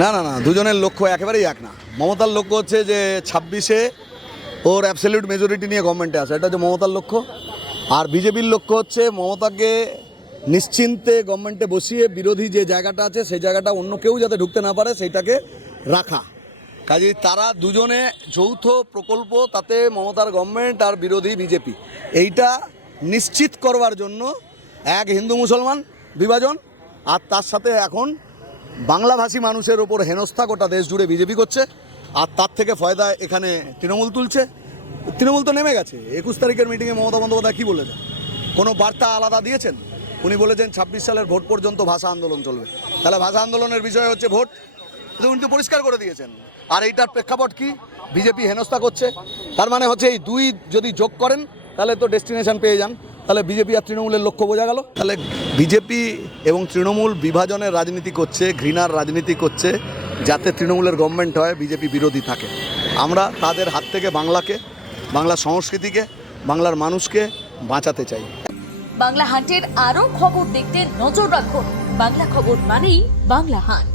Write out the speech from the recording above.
না না না, দুজনের লক্ষ্য একেবারেই এক না। মমতার লক্ষ্য হচ্ছে যে 26-এ ওর অ্যাবসলিউট মেজরিটি নিয়ে গভর্নমেন্টে আসে, এটা হচ্ছে মমতার লক্ষ্য। আর বিজেপির লক্ষ্য হচ্ছে মমতাকে নিশ্চিন্তে গভর্নমেন্টে বসিয়ে বিরোধী যে জায়গাটা আছে সেই জায়গাটা অন্য কেউ যাতে ঢুকতে না পারে সেইটাকে রাখা। কাজেই তারা দুজনে যৌথ প্রকল্প, তাতে মমতার গভর্নমেন্ট আর বিরোধী বিজেপি, এইটা নিশ্চিত করবার জন্য এক হিন্দু মুসলমান বিভাজন, আর তার সাথে এখন বাংলাভাষী মানুষের ওপর হেনস্থা গোটা দেশ জুড়ে বিজেপি করছে। আর তার থেকে ফয়দা এখানে তৃণমূল তুলছে। তৃণমূল তো নেমে গেছে। 21 তারিখের মিটিংয়ে মমতা বন্দ্যোপাধ্যায় কী বলেছেন? কোনো বার্তা আলাদা দিয়েছেন? উনি বলেছেন 26 সালের ভোট পর্যন্ত ভাষা আন্দোলন চলবে। তাহলে ভাষা আন্দোলনের বিষয় হচ্ছে ভোট, উনি তো পরিষ্কার করে দিয়েছেন। আর এইটার প্রেক্ষাপট কি? বিজেপি হেনস্থা করছে। তার মানে হচ্ছে এই দুই যদি যোগ করেন তাহলে তো ডেস্টিনেশন পেয়ে যান। তাহলে বিজেপি আর তৃণমূলের লক্ষ্য বোঝা গেল। তাহলে বিজেপি এবং তৃণমূল বিভাজনের রাজনীতি করছে, ঘৃণার রাজনীতি করছে, যাতে তৃণমূলের গভর্নমেন্ট হয়, বিজেপি বিরোধী থাকে। আমরা তাদের হাত থেকে বাংলাকে, বাংলা সংস্কৃতিকে, বাংলার মানুষকে বাঁচাতে চাই। বাংলা হান্টের আরও খবর দেখতে নজর রাখুন। বাংলা খবর মানেই বাংলা হান্ট।